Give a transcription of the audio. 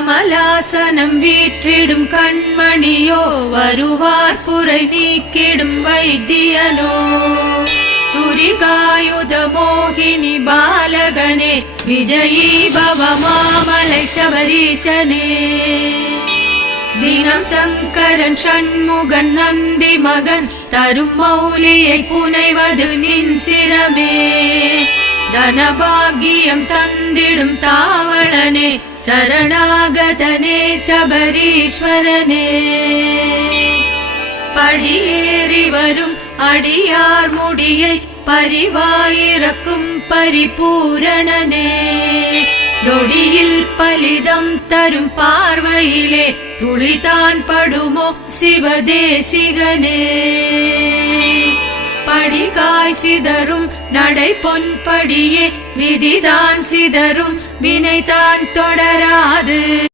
கமலாசனம் வீற்றிடும் கண்மணியோ வருவார் குறை நீக்கிடும் வைத்தியனோ சுரிகாயுத மோகினி பாலகனே விஜயீ பவ மாமலை சபரீசனே தினம் சங்கரன் ஷண்முகன் நந்தி மகன் தரும் மௌலியை புனைவது நின் சிரமே தனபாகியம் தந்திடும் தாவளனே சரணாகதனே சபரீஸ்வரனே படியேறி வரும் அடியார் முடியை பரிவாயிரக்கும் பரிபூரணனே நொடியில் பலிதம் தரும் பார்வையிலே துளிதான் படுமோ சிவதேசிகனே படிகாய் சிதறும் நடை பொன்படியே விதிதான் சிதறும் வினைதான் தொடராது